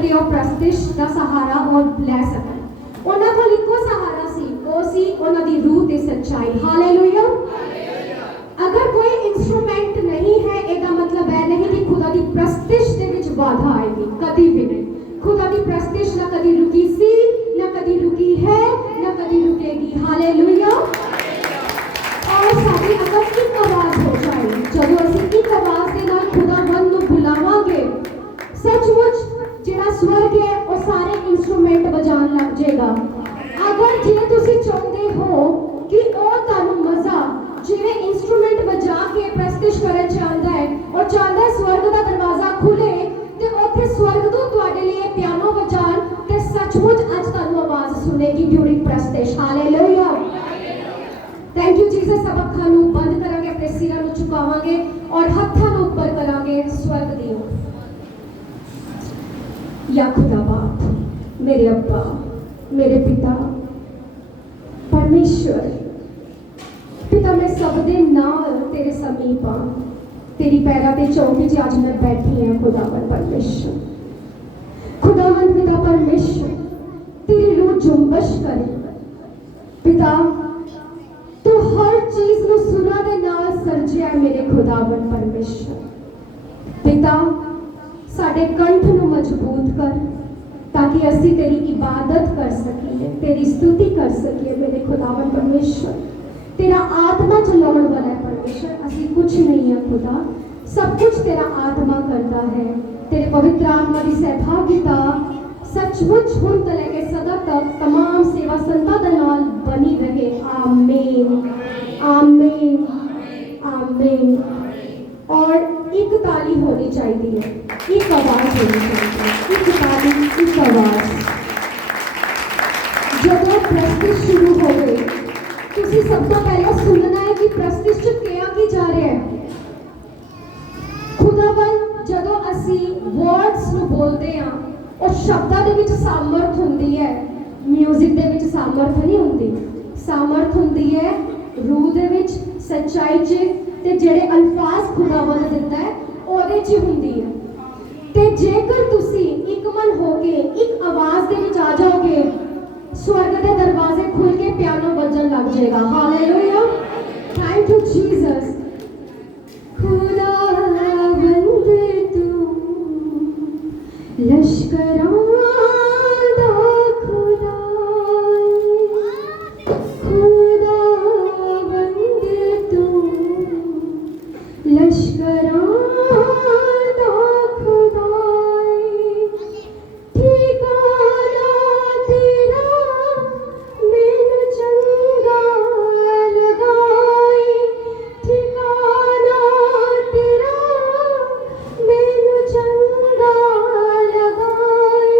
करके वो प्रस्तिश का सहारा और लै सकन। उन्हां कोल इक्को सहारा सी, वो सी उन्हां दी रूह दी सच्चाई। हालेलुया। अगर कोई इंस्ट्रूमेंट नहीं है, इसका मतलब है नहीं कि खुदा की प्रस्तिश दे विच बाधा आएगी, कभी भी नहीं। खुदा की प्रस्तिश ना कभी रुकी सी, ना कभी रुकी है, ना कभी रुकेगी। हालेलुया। और साडी अगर एक आवाज हो जाए, जब असीं एक आवाज दे नाल खुदावंद नूं बुलावांगे, सचमुच जिहड़ा स्वर्ग है वो सारे इंस्ट्रूमेंट बजाण लग जाएगा। अगर जे तुसीं चाहुंदे हो कि वो तुहानूं मजा जिवें इंस्ट्रूमेंट बजा के प्रस्तिश करन चाहता है और चाहता है स्वर्ग का दरवाजा खुले ते उत्थे स्वर्ग तो तुहाडे लिए पियानो बजाण ते सचमुच अज तुहानूं आवाज सुनेगी ड्यूरिंग प्रस्तिश। हालेलुया। Thank you Jesus. सब अखां नूं बंद करांगे, अपने सिरां नूं झुकावांगे और हत्थां नूं ऊपर करांगे स्वर्ग दी ओर। या खुदा बाप, मेरे अब्बा, मेरे पिता परमेश्वर, पिता मैं सब दे नाल तेरे समीप हाँ, तेरी पैरां ते चौकी च अज मैं बैठी हाँ। खुदावन परमेश्वर, खुदावन पिता परमेश्वर, तेरी रूह जुम्बश करे पिता। तू हर चीज नूं सुरां दे नाल सर्जिया मेरे खुदावन परमेश्वर। पिता साडे कंठ नूं मजबूत कर ताकि असीं तेरी इबादत कर सकीए, तेरी स्तुति कर सकीए मेरे खुदावन परमेश्वर। तेरा आत्मा चलाउण वाला है परमेश्वर, असीं कुछ नहीं है खुदा, सब कुछ तेरा आत्मा करता है। तेरे पवित्र आत्मा की सहभागिता सचमुच हुण तो लेके सदा तक तमाम सेवा संतां दे नाल बनी रहे। आमीन, आमीन, आमीन। और एक ताली होनी चाहिए, एक आवाज होनी चाहिए, एक ताली, एक आवाज। जब प्रस्तिश शुरू हो गई, तुसीं सब तो पहले सुनना है कि प्रस्तिश च क्या की जा रहा है। खुदावन जदों असीं वर्ड्स नूं बोलदे हां, और शब्दां दे विच सामर्थ हुंदी है, म्यूजिक दे विच सामर्थ नहीं हुंदी। सामर्थ हुंदी है रूह दे विच, सच्चाई च, ते जेड़े अल्फाज खुदावन दिंदा है ओहदे च हुंदी है। ते जेकर तुसीं एक मन होके एक आवाज दे विच आ जाओगे, स्वर्ग के दरवाजे खुल के पियानो बजन लग जाएगा। हालेलुया। Thank you Jesus. खुदावंद तू लश्करां दा खुदा, खुदावंद तू लश्करां दा खुदा। ठिकाना तेरा मैनू चंगा लगाई, ठिकाना तेरा मैनू चंगा लगाई।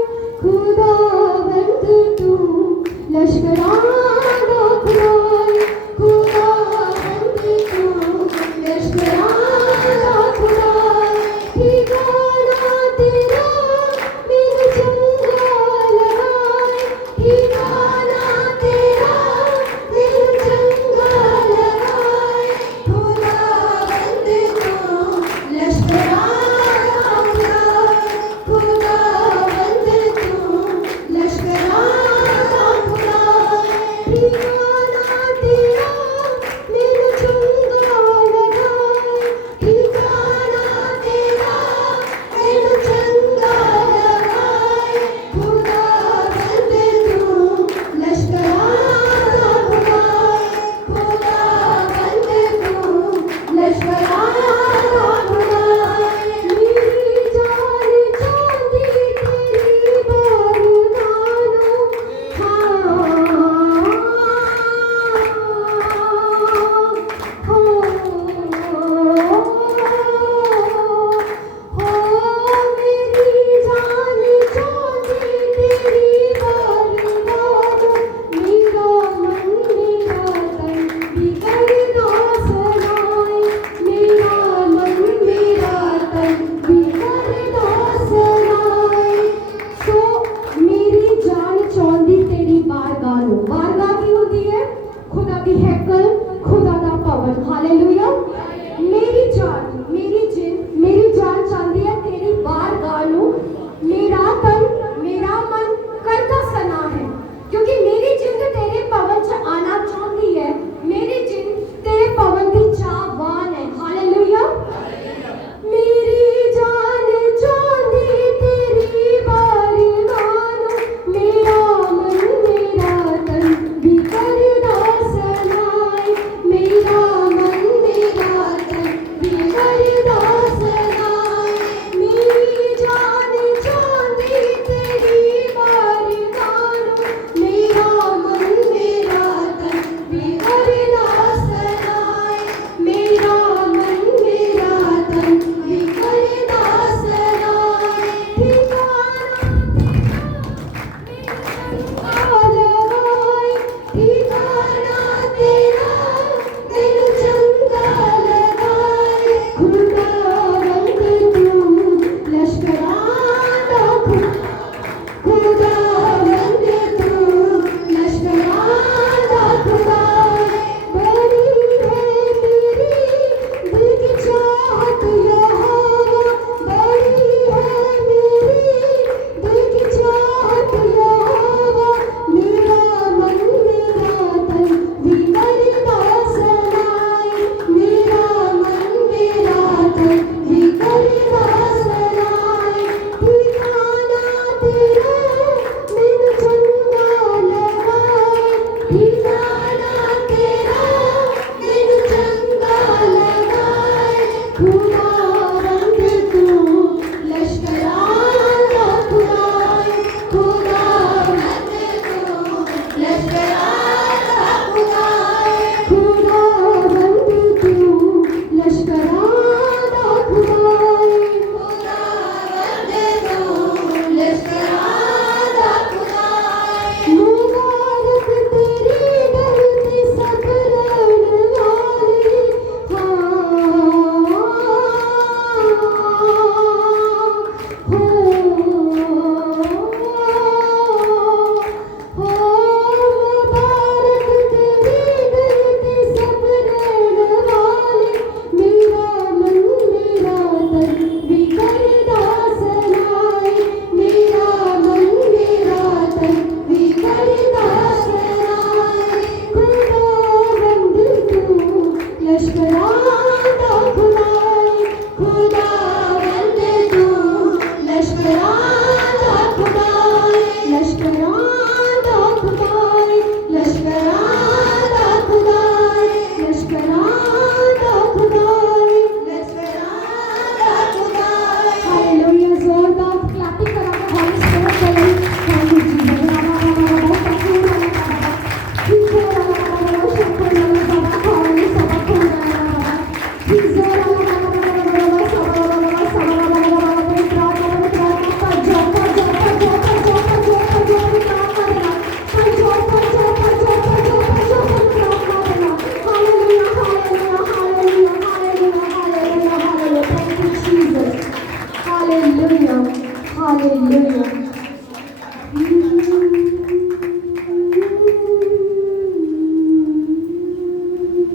हालेलुया।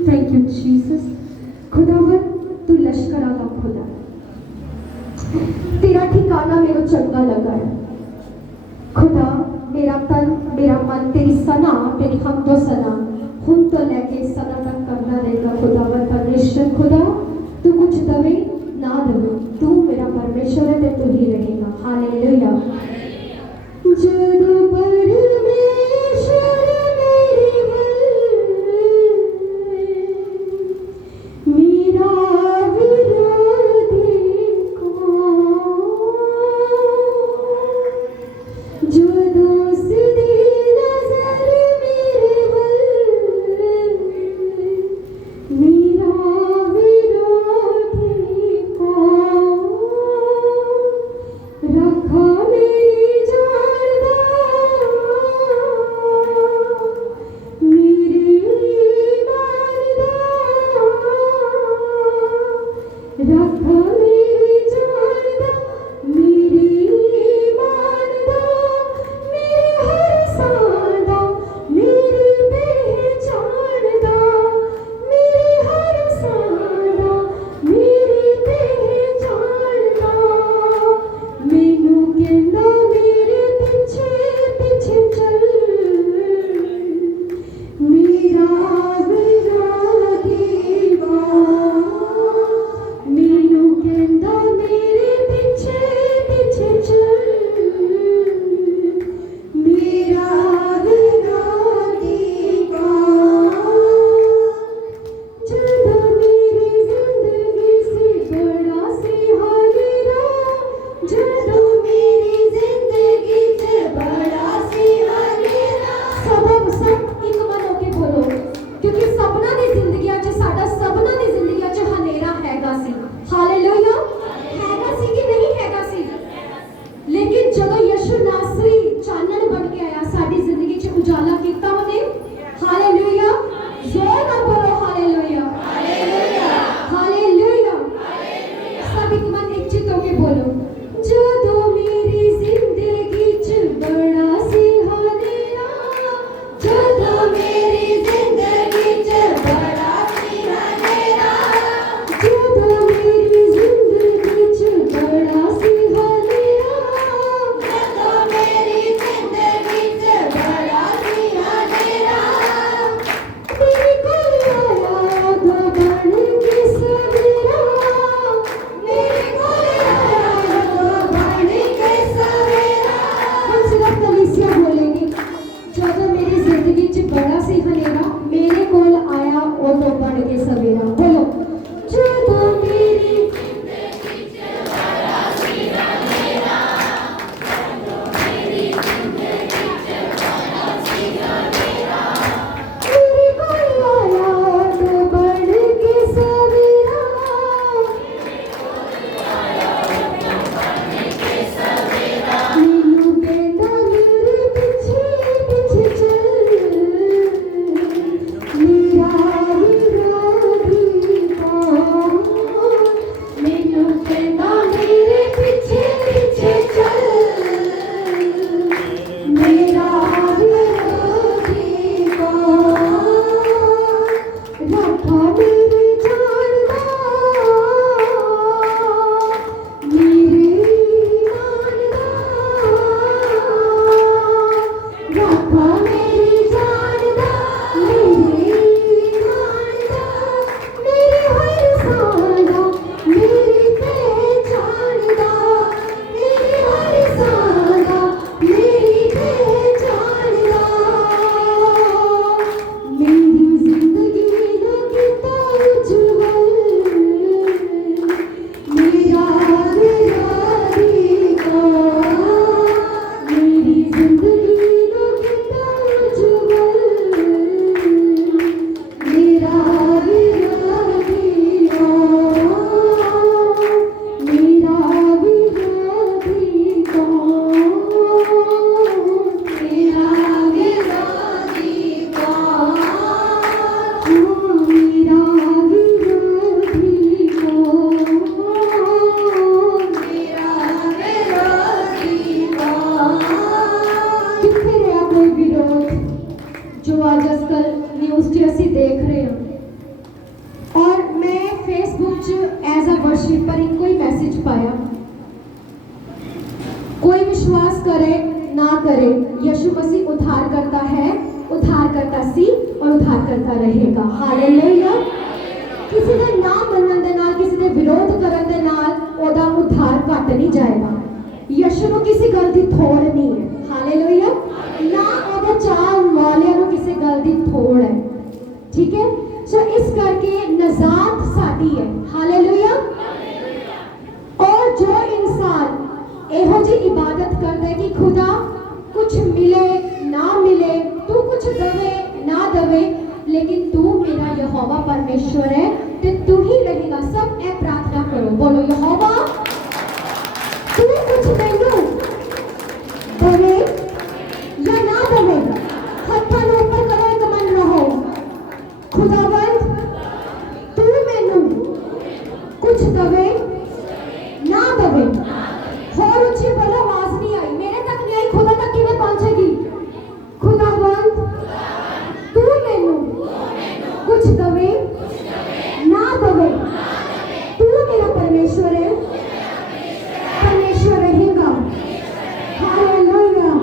Thank you Jesus. खुदावन तू लश्करां दा खुदा, तेरा ठिकाना मेरे चंगा लगा है खुदा। मेरा तन मेरा मन तेरी सना, तेरी हमदो सना हम तो लेके सना तक करना रहेगा खुदावन परमेश्वर। खुदा तू कुछ दवे ना दवे, तू मेरा परमेश्वर है, तू ही रहेगा। हालेलुया। जदों परमेश्वर मेरी मेरा विरोधी कौन, जो दोस्ती नजर मेरे मेरा विरोधी कौन, रखा मेरी जान दा जो आज आजकल न्यूज़ 'ਚ ਅਸੀਂ देख रहे हैं। और मैं फेसबुक 'ਚ एज अ वर्शिपर इको ही मैसेज पाया, कोई विश्वास करे ना करे, यीशु मसीह उद्धार करता है, उद्धार करता सी और उद्धार करता रहेगा। हालेलुया। किसी ਦੇ ਨਾ ਮੰਨਣ ਦੇ ਨਾਲ, ਕਿਸੇ ਦੇ ਵਿਰੋਧ ਕਰਨ ਦੇ ਨਾਲ ਉਹਦਾ ਉद्धार ਘਟ ਨਹੀਂ ਜਾਏਗਾ। ਯਿਸੂ ਨੂੰ ਕਿਸੇ ਗੱਲ ਦੀ ਥੋੜ ਨਹੀਂ ਹੈ। ਹਾਲੇਲੂਇਆ। ਨਾ ਉਹਦੇ ਚਾਹਣ ਵਾਲਿਆਂ ਨੂੰ ਕਿਸੇ ਗੱਲ ਦੀ ਥੋੜ ਹੈ। ਠੀਕ ਹੈ। ਸੋ ਇਸ ਕਰਕੇ ਨਜ਼ਾਤ ਸਾਡੀ ਹੈ। ਹਾਲੇਲੂਇਆ। और जो इंसान ਇਹੋ जी इबादत करता है कि खुदा कुछ मिले ना मिले, तू कुछ दवे ना दवे, लेकिन तू मेरा यहोवा परमेश्वर है, तो तू ही रहेगा। सब ए प्रार्थना करो, बोलो यहोवा तू कुछ मैनू दवे या ना दवे, हत्थों को ऊपर करो, एक मन रहो। खुदावंद तू मैनू कुछ दवे ना दवे। और ऊंची बोलो, आवाज नहीं आई, मेरे तक नहीं आई, खुदा तक किਵੇਂ पहुंचेगी? खुदावंद तू मैनू कुछ दवे ना दवे, तू मेरा परमेश्वर है, परमेश्वर रहेगा। हालेलुया।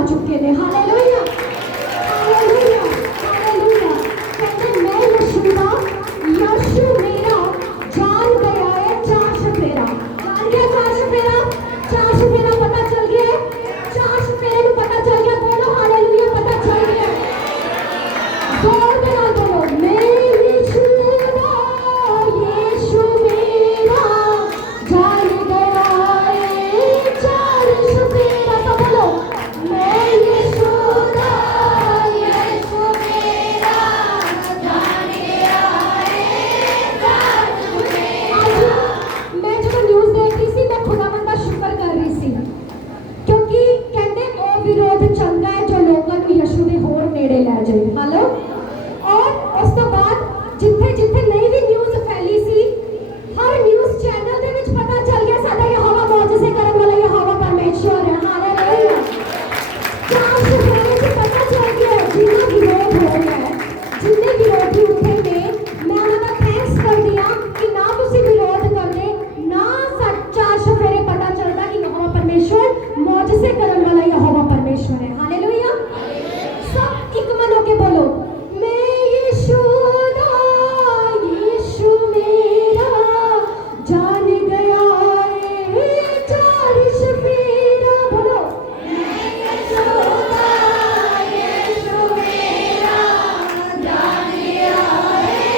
आ चुके हैं। Hallelujah hallelujah hallelujah. कहते मैं यशुदा, यशु मेरा जान गया है चार सफेरा। जान गया चार सफेरा, चार सफेरा पता चल गया है, चार सफेरे को पता चल गया। बोलो हालेलुया, पता चल गया। जोर के नाल बोलो, मैं यशुदा, यीशु मेरा जान गया है चार सफेरा। तो बोलो मैं यशुदा, यीशु मेरा जान गया है चार सफेरा। आज मैं जब न्यूज़ देख रही सी, मैं खुदावंद दा शुक्र कर रही सी, क्योंकि कहते ਉਹ ਵਿਰੋਧ ਚੰਗਾ ਹੈ ਜੋ ਲੋਕਾਂ ਨੂੰ ਯਸ਼ੂ ਦੇ ਹੋਰ ਨੇੜੇ ਲੈ ਜਾਏ। ਹਾਲੋ। ਔਰ ਉਸ ਤੋਂ ਬਾਅਦ ਜਿੱਥੇ ਜਿੱਥੇ ਨਹੀਂ ਵੀ ਨਿਊਜ਼ ਫੈਲੀ ਸੀ, ਹਰ ਨਿਊਜ਼ ਚੈਨਲ ਦੇ ਵਿੱਚ ਪਤਾ ਚੱਲ ਗਿਆ ਸਾਡਾ ਯਹੋਵਾ ਮੌਜੂਜ਼ੇ ਕਰਨ ਵਾਲਾ ਯਹੋਵਾ ਪਰਮੇਸ਼ਵਰ ਹੈ। ਹਾਲੇਲੂਇਆ। ਚਾਰ ਸਫੇਰੇ ਚ ਪਤਾ ਚੱਲ ਗਿਆ ਜਿੰਨਾ ਵਿਰੋਧ ਹੋ ਰਿਹਾ ਹੈ, ਜਿੰਨੇ ਵਿਰੋਧੀ ਉੱਠੇ ਨੇ, ਮੈਂ ਉਹਨਾਂ ਦਾ ਥੈਂਕਸ ਕਰਦੀ ਹਾਂ ਕਿ ਨਾ ਤੁਸੀਂ ਵਿਰੋਧ ਕਰਦੇ, ਨਾ ਚਾਰ ਸਫੇਰੇ ਪਤਾ ਚੱਲਦਾ ਕਿ ਯਹੋਵਾ ਪਰਮੇਸ਼ਵਰ मौजूज़े करने वाला यहोवा परमेश्वर है। हालेलुया। सब एक मन होके बोलो, मैं यशुदा, यीशु मेरा जान गया है चार सफेरा। बोलो मैं यशुदा, यीशु मेरा जान गया है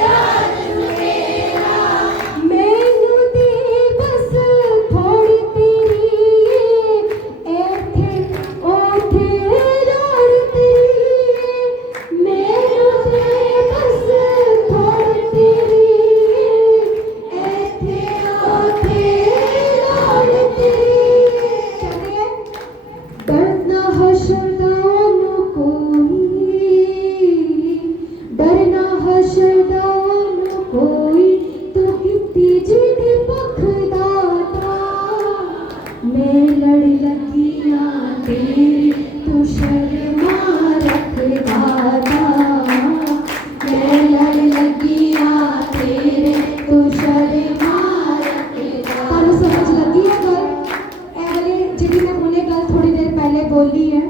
चार सफेरा। मैनू दे बस थोड़ी तेरी बोली है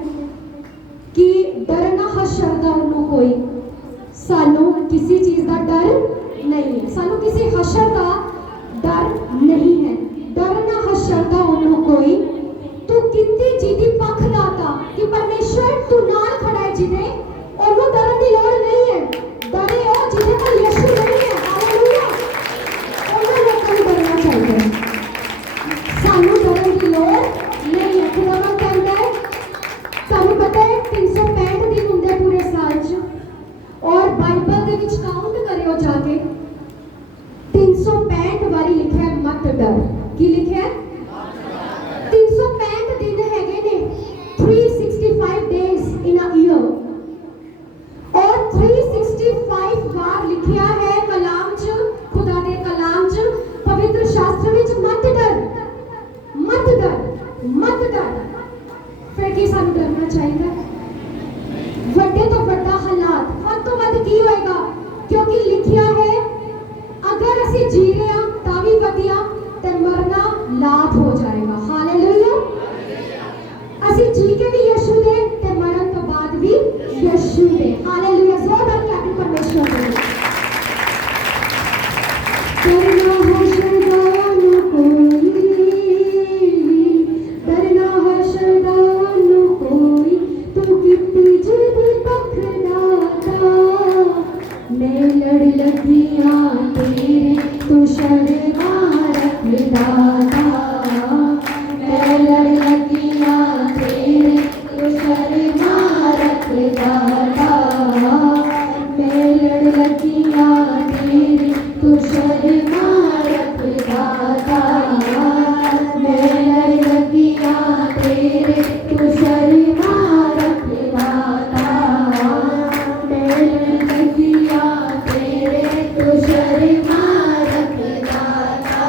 कि डर ना हशरदा उन्हों कोई, सानू किसी चीज का डर नहीं है, सानू किसी हशर का डर नहीं है। डर ना हशरदा उन्हों कोई, तू कितनी जीदी पख दाता कि परमेश्वर तू नाल खड़ा है, जिदे ओनू डरन दी लोड़ नहीं है। डरे हो जिदे कोल यीशु नहीं है। हालेलुया। ओनू लोकां नूं डरना चाहिए, सानू डरन दी लोड़ नहीं है। खुदा कहता है, सानू पता है 365 दिन होंगे पूरे साल च, और बाइबल दे विच काउंट करियो जाके 365 बारी लिखा है मत डर। की लिखा है? 365 दिन हैगे ने, 365 डेज इन अ ईयर, और 365 बार लिखा है कलाम च, खुदा दे कलाम च, पवित्र शास्त्र विच मत डर, मत डर, मत डर। फिर की सानू डरना चाहिए? वड्डे तो वड्डा हालात, वध तो वध की होएगा, क्योंकि लिखिया है अगर असी जी रहे हैं तां भी वधिया ते मरना लाभ हो जाएगा। हालेलुया। असी जी के भी यीशु दे ते मरण तो बाद भी यीशु दे। हालेलुया। जोरदार क्लैपिंग परमेश्वर दे। डरना हशरदा न कोई, डरना हशरदा न कोई, तू कितनी जिदी पख दाता, मैं लड़ लगियां तेरे, तू शर्मा रख दाता, मैं लड़ लगियां तेरे, तू शर्मा रख दाता, मैं लड़ लगियां तेरे, तू शर्मा रख दाता, मैं लड़ लगियां तेरे, तू शर्मा रख दाता, मैं लड़ लगियां तेरे, तू शर्मा रख दाता।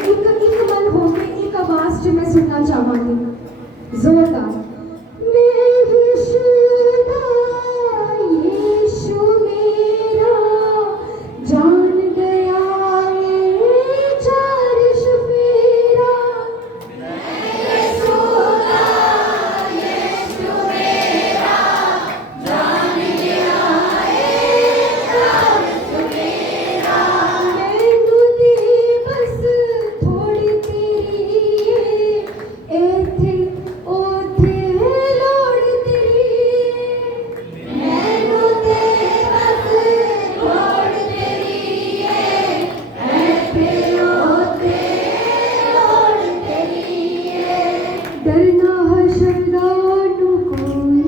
एक मन हो के एक आवाज जो मैं सुनना चाहूंगी जोरदार, मैं यशुदा, यीशु मेरा जान गया है चार सफेरा। मैं यशुदा, करना हशरदा नु कोई,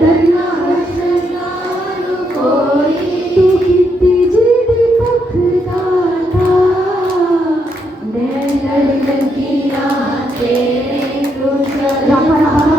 करना हशरदा नु कोई, तू किती जिदी पखदाता, मैं लड़ लगिया तेरे कुछ रामा रामा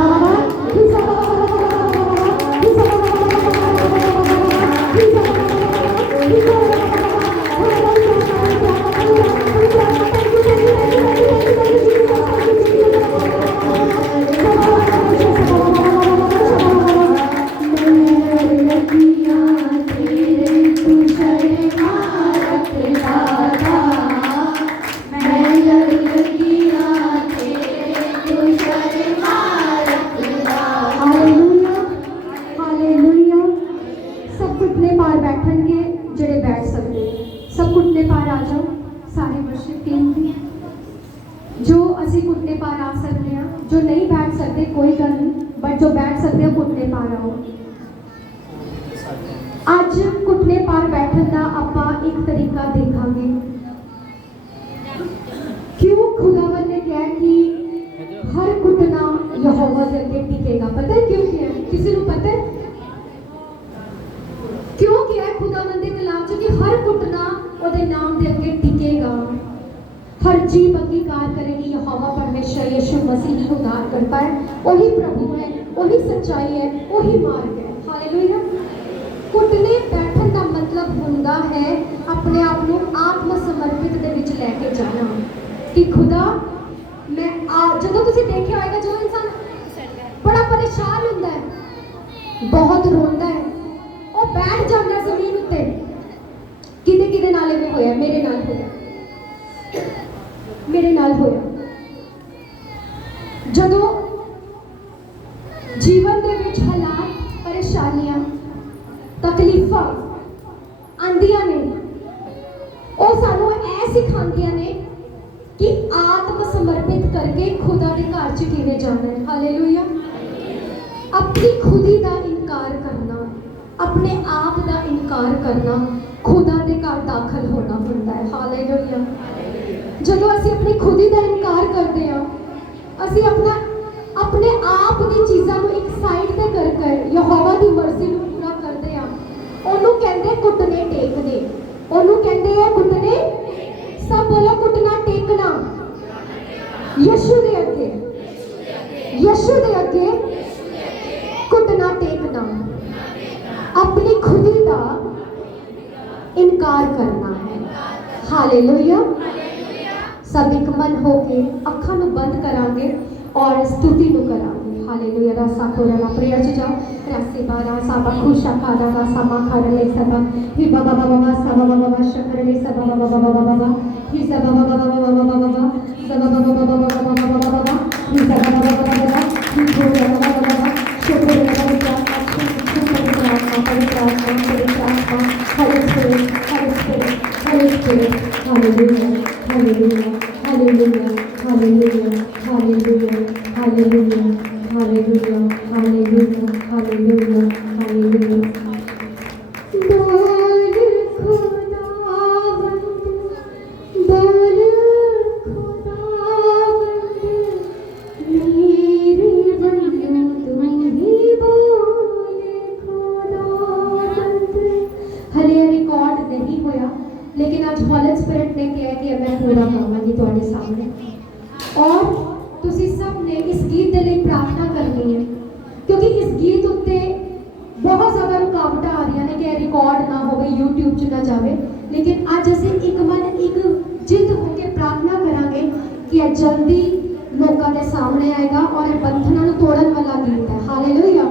जो नहीं बैठ सकते कोई गल नहीं, बट जो बैठ सकते हो घुटने पार आओ। आज घुटने पार बैठने का आपां एक तरीका देखांगे। क्यों खुदावन ने कहा कि हर घुटना यहोवा के अगे टिकेगा? पता है क्यों किया? किसी को पता है क्यों किया खुदावन के कलाम च कि हर घुटना ओदे नाम के अगे टिकेगा, हर जीभ अंगीकार करेगी यहोवा परमेश्वर यीशु मसीह ही उद्धार करता है, वही प्रभु है, वही सच्चाई है, वही मार्ग है। हालेलुया। घुटने बैठन का मतलब हुंदा है अपने आप को आत्म समर्पित दे विच लेके जाना कि खुदा मैं जो तुसीं देखिया होगा जो इंसान बड़ा परेशान हुंदा है, बहुत रोंदा है, वो बैठ जाता है जमीन उत्ते। किदे किदे नाल भी होया, मेरे नाल होया, मेरे नाल होया। जदों जीवन दे विच हालात परेशानियां तकलीफां आंदियां ने, वो सानू ऐ सिखांदियां ने कि आत्म समर्पित करके खुदा दे घर च किवें जाना है। हालेलुया। अपनी खुदी का इनकार करना, अपने आप का इनकार करना, खुदा दे घर दाखल होना होता है। हालेलुया। जदों असीं अपनी खुदी का इनकार करते हैं, असीं अपने आप की चीज़ों को एक साइड पे कर यहोवा की मर्जी को पूरा करते हैं। उन्होंने कहते घुटने टेकने, उन्होंने कहते हैं घुटने, सब बोलो घुटना टेकना यीशु दे अगे, यीशु दे अगे घुटना टेकना, अपनी खुदी का इनकार करना है। हालेलुया। सब एक मन होके अखां नूं बंद करांगे और स्तुति नूं करांगे। हालेलुया। रसा कोरना प्रेयर च जाओ। रसे बारा साबा खुशा खादा दा सामा खरले सबा ही बाबा बाबा साबा बाबा शकरले सबा बाबा बाबा बाबा ही सबा बाबा बाबा बाबा बाबा सबा बाबा बाबा बाबा बाबा बाबा ही सबा बाबा बाबा ही बोले बाबा बाबा शकरले बाबा Hallelujah, hallelujah, hallelujah, hallelujah, hallelujah, hallelujah, hallelujah, hallelujah, hallelujah, hallelujah. बोल खुदावंद, बोल खुदावंद, मेरे बंदों तुम ही बोल खुदावंद। हले रिकॉर्ड नहीं होया, लेकिन आज हॉली स्पिरिट ने कहा कि मैं पूरा करूँगी तुम्हारे सामने, और तुसी सब ने इस गीत के लिए प्रार्थना करनी है, क्योंकि इस गीत उत्ते बहुत ज़्यादा रुकावट आ रही है कि रिकॉर्ड ना हो, यूट्यूब च ना जाए। लेकिन आज असीं एक मन एक जिद होकर प्रार्थना करांगे कि यह जल्दी लोगों के सामने आएगा और यह बंधना तोड़न वाला गीत है। हालेलुया।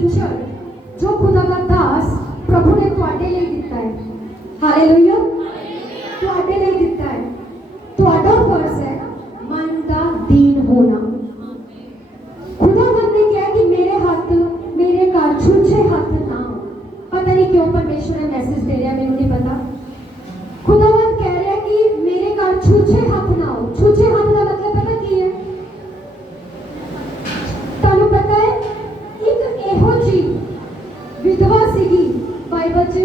टीचर, जो खुदा का दास प्रभु ने ਤੁਹਾਡੇ ਲਈ ਦਿੱਤਾ ਹੈ। ਹਾਲੇਲੂਇਆ, ਤੁਹਾਡੇ ਲਈ ਦਿੱਤਾ ਹੈ। ਤੁਹਾਡਾ ਫਰਜ਼ ਹੈ ਮਨ ਦਾ ਦੀਨ ਹੋਣਾ। खुदावंद ने कहा कि मेरे हाथ मेरे घर छूछे हाथ ना हो। पता नहीं क्यों परमेश्वर ने मैसेज दे रहा है, मैंने नहीं पता। खुदावंद कह रहा है कि मेरे घर छूछे हाथ ना हो। छूछे हाथ का मतलब पता की है? ਤੁਹਾਨੂੰ ਪता है एक ਇਹੋ ਜੀ ਵਿਧਵਾ ਸੀਗੀ ਬਾਈਬਲ 'ਚ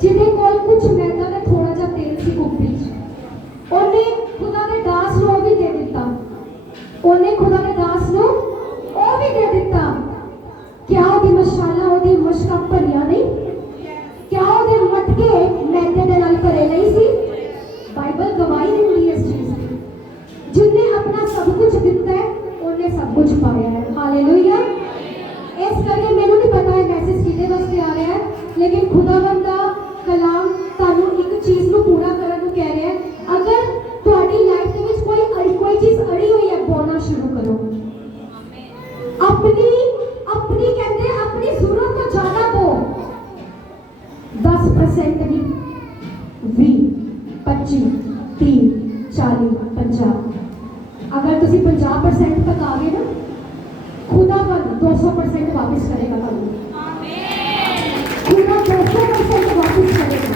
ਜਿਹਦੇ ਕੋਲ ਕੁਝ ਮੈਦਾ ਤੇ ਥੋੜਾ ਜਿਹਾ ਤੇਲ ਸੀ ਕੁੱਪੀ 'ਚ। ਉਹਨੇ ਖੁਦਾ ਦੇ ਦਾਸ ਨੂੰ ਉਹ ਵੀ ਦੇ ਦਿੱਤਾ। ਉਹਨੇ ਖੁਦਾ ਦੇ ਦਾਸ ਨੂੰ ਉਹ ਵੀ ਦੇ ਦਿੱਤਾ। क्या ਉਹਦੀ ਮਸ਼ਾਲਾ ਉਹਦੀ ਮੁਸ਼ਕਾਂ ਭਰੀਆਂ ਨਹੀਂ? क्या ਉਹਦੇ ਮਟਕੇ ਮੈਦੇ ਦੇ ਨਾਲ ਭਰੇ ਨਹੀਂ ਸੀ? ਬਾਈਬਲ ਗਵਾਹੀ ਦਿੰਦੀ ਹੈ ਇਸ ਚੀਜ਼ ਦੀ। ਜਿਸਨੇ ਆਪਣਾ ਸਭ ਕੁਝ ਦਿੱਤਾ ਹੈ ਉਹਨੇ ਸਭ ਕੁਝ ਪਾਇਆ ਹੈ। ਹਾਲੇਲੂਇਆ। ਇਸ ਕਰਕੇ ਮੈਨੂੰ ਨਹੀਂ ਪਤਾ ਇਹ ਮੈਸੇਜ ਕਿਹਦੇ ਵਾਸਤੇ ਆ ਰਿਹਾ ਹੈ, ਲੇਕਿਨ ਖੁਦਾਵੰਦ ਦਾ ਕਲਾਮ ਤੁਹਾਨੂੰ ਇੱਕ ਚੀਜ਼ ਨੂੰ ਪੂਰਾ ਕਰਨ ਨੂੰ ਕਹਿ ਰਿਹਾ ਹੈ। ਅਗਰ ਤੁਹਾਡੀ ਲਾਈਫ ਦੇ ਵਿੱਚ ਕੋਈ ਚੀਜ਼ ਅੜੀ ਹੋਈ ਹੈ, ਬੋਲਣਾ ਸ਼ੁਰੂ ਕਰੋ। अपनी अपनी कहते हैं अपनी जरूरत तो ज्यादा दो। 10% नहीं, 20, 25, 30, 40, 50। अगर तुसी 50% तक आ गए ना, खुदावंद 200% वापस करेगा तुम्हें। खुदा 200% वापस करेगा।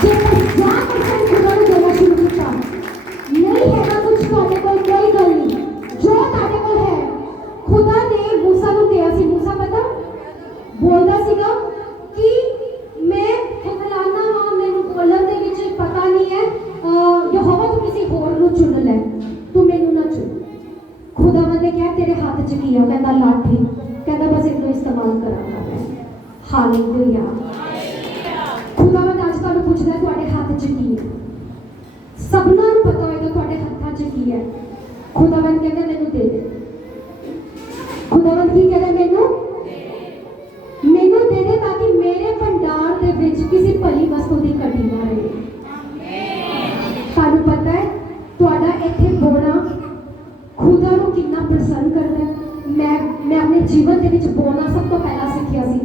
जो 50% खुदा ने देना शुरू किया नहीं है ना कुछ ਤੁਹਾਡੇ ਕੋਲ कोई गल नहीं, जो ਤੁਹਾਡੇ ਕੋਲ है खुदा ने मूसा ਨੂੰ ਕਿਹਾ ਸੀ। मूसा ਪਤਾ ਬੋਲਦਾ ਸੀਗਾ ਕਿ ਮੈਂ ਖੁਦਲਾਨਾ ਹਾਂ, ਮੈਨੂੰ ਬੋਲਣ ਦੇ ਵਿੱਚ ਪਤਾ ਨਹੀਂ ਹੈ, ਯਹੋਵਾ ਤੂੰ ਕਿਸੇ ਹੋਰ ਨੂੰ ਚੁਣ ਲੈ, ਤੂੰ ਮੈਨੂੰ ਨਾ ਚੁਣ। ਖੁਦਾਵੰਦ ਨੇ ਕਿਹਾ ਤੇਰੇ ਹੱਥ 'ਚ ਕੀ ਆ? ਕਹਿੰਦਾ ਲਾਠੀ। ਕਹਿੰਦਾ ਬਸ ਇਹਨੂੰ ਇਸਤੇਮਾਲ ਕਰਾਂਗਾ ਮੈਂ। ਹਾਲੇਲੂਇਆ। ਖੁਦਾਵੰਦ ਅੱਜ ਤੁਹਾਨੂੰ ਪੁੱਛਦਾ ਤੁਹਾਡੇ ਹੱਥ 'ਚ ਕੀ ਹੈ? ਸਭਨਾਂ ਨੂੰ ਪਤਾ ਹੋਏਗਾ ਤੁਹਾਡੇ ਹੱਥਾਂ 'ਚ ਕੀ ਹੈ। ਖੁਦਾਵੰਦ ਕਹਿੰਦਾ ਮੈਨੂੰ ਦੇ ਦੇ। खुदावंद की कह रहा मैनू दे दे ताकि मेरे भंडार दे विच किसी भली वस्तु की कमी ना रहे। सानू पता है तुहाडा इत्थे बोना खुदा नू कितना प्रसन्न करदा है। मैं अपने जीवन दे विच बोलना सब तो पहला सीखिया सी।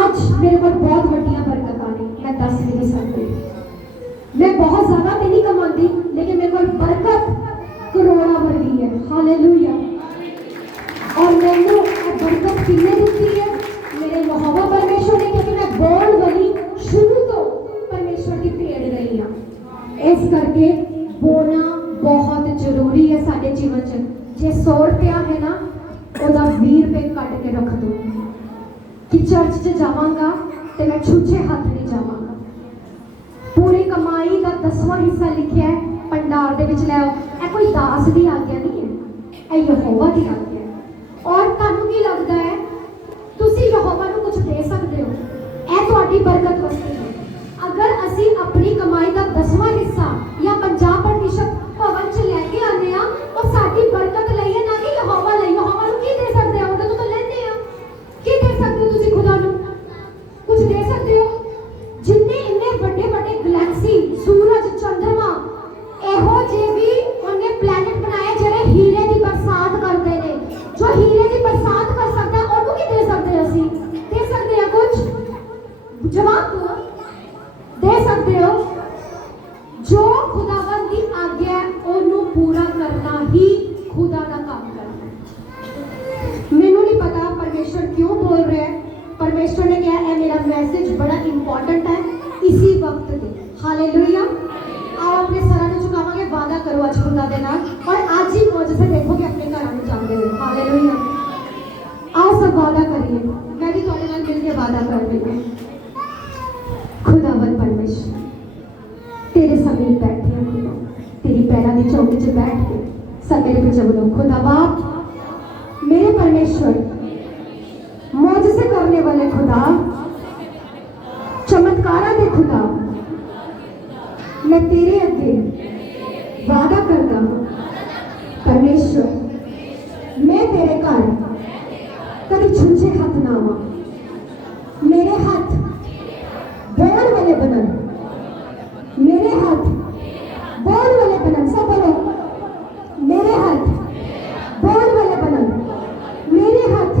आज मेरे को बहुत वड्डियां बरकतां ने, मैं दस नहीं सकती। मैं बहुत ज्यादा तो नहीं कमाती, लेकिन मेरे को बरकत करोड़ा वर्गी है। हालेलुया। और मैंने बरकत किन्ने दी है? मेरे यहोवा परमेश्वर ने, क्योंकि मैं बोल वाली शुरू तो परमेश्वर की भेड़ रही हाँ। इस करके बोलना बहुत जरूरी है साडे जीवन च। जे 100 रुपया है ना, ओदा 20 रुपए कट के रख दो कि चर्च च जावांगा ते मैं छूछे हाथ नहीं जावांगा। पूरी कमाई का 10वां हिस्सा लिखा है भंडार दे विच लै आओ। ऐ कोई दास दी आज्ञा नहीं है, ऐ यहोवा दी आज्ञा। और ਤੁਹਾਨੂੰ ਕੀ ਲੱਗਦਾ ਹੈ ਤੁਸੀਂ ਯਹੋਵਾ ਨੂੰ ਕੁਝ ਦੇ ਸਕਦੇ ਹੋ? ਇਹ ਤੁਹਾਡੀ ਬਰਕਤ ਵਾਸਤੇ ਹੈ। ਅਗਰ ਅਸੀਂ ਆਪਣੀ ਕਮਾਈ ਦਾ 10ਵਾਂ ਹਿੱਸਾ ਜਾਂ 50% ਭਵਨ 'ਚ ਲੈ ਕੇ ਆਉਂਦੇ ਆ, ਉਹ ਸਾਡੀ ਬਰਕਤ ਲਈ ਹੈ, ਨਾ ਕਿ ਯਹੋਵਾ ਲਈ। ਯਹੋਵਾ ਨੂੰ ਕੀ ਦੇ ਸਕਦੇ ਆ? ਉਹਦੇ ਤੋਂ ਤਾਂ ਲੈਂਦੇ ਆ। ਕੀ ਦੇ ਸਕਦੇ ਹੋ ਤੁਸੀਂ ਖੁਦਾ ਨੂੰ? ਕੁਝ ਦੇ ਸਕਦੇ ਹੋ? ਜਿੰਨੇ ਇੰਨੇ ਵੱਡੇ ਵੱਡੇ ਗੈਲੈਕਸੀ, ਸੂਰਜ, ਚੰਦਰਮਾ, ਇਹੋ ਜਿਹੇ ਵੀ ਉਹਨੇ ਪਲੈਨਟ ਬਣਾਏ ਜਿਹੜੇ ਹੀਰੇ ਦੀ ਬਰਸਾਤ ਕਰਦੇ ਨੇ। जो हीरे की बरसात कर सकता है और की दे सकते हैं? ਅਸੀਂ दे सकते हैं कुछ? जवाब दो। दे सकते हो? जो खुदावंद की आज्ञा है ओनू पूरा करना ही खुदा का काम करना है। मैनू नहीं पता परमेश्वर क्यों बोल रहे हैं। परमेश्वर ने कहा है मेरा मैसेज बड़ा इंपॉर्टेंट है इसी वक्त पे। हालेलुया। आओ अपने सरां ਨੂੰ ਝੁਕਾਵਾਂਗੇ। वादा करो आज खुदा दे नाल और आज ही मौजूद देखोगे अपने घरां ਨੂੰ ਜਾਂਦੇ ਹੋਏ। हालेलुया। आओ सब वादा करिए। मैं भी ਤੁਹਾਡੇ ਨਾਲ मिल के वादा कर रही हूं। खुदावंद परमेश्वर तेरे समीप बैठे हैं खुदा, तेरी पैरों की चौकी च बैठ के सब मेरे पीछे बोलो खुदा बाप मेरे परमेश्वर, मौजूद करने वाले खुदा, चमत्कारा दे खुदा, मैं तेरे अगे वादा करता हूं परमेश्वर, मैं तेरे घर कभी छूछे हाथ ना आवा। मेरे हाथ बोल वाले बनन, मेरे हाथ बोल वाले बनन। सब बोलो मेरे हाथ बोल वाले बनन, मेरे हाथ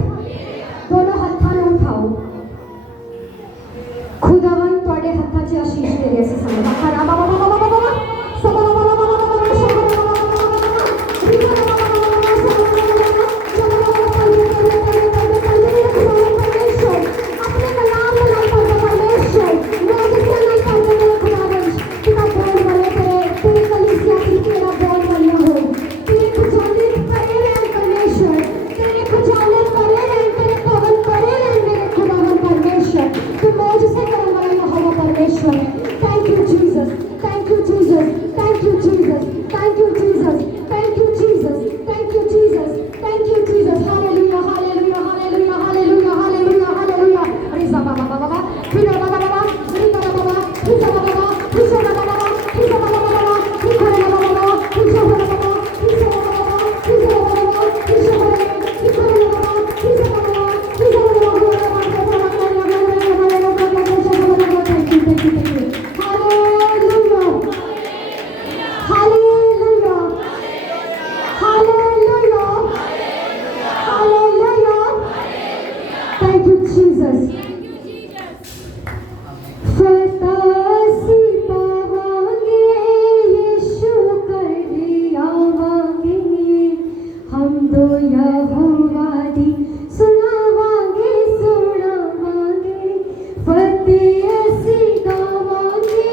दो यहोवा दी सुनावांगे सुनावांगे फतेह ऐसी गावांगे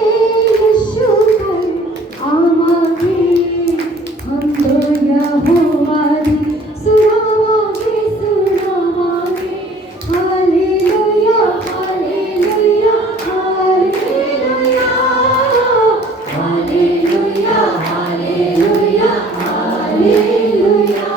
यीशु पर आवांगे हम दो यहोवा दी सुनावांगे सुनावांगे hallelujah hallelujah hallelujah hallelujah hallelujah hallelujah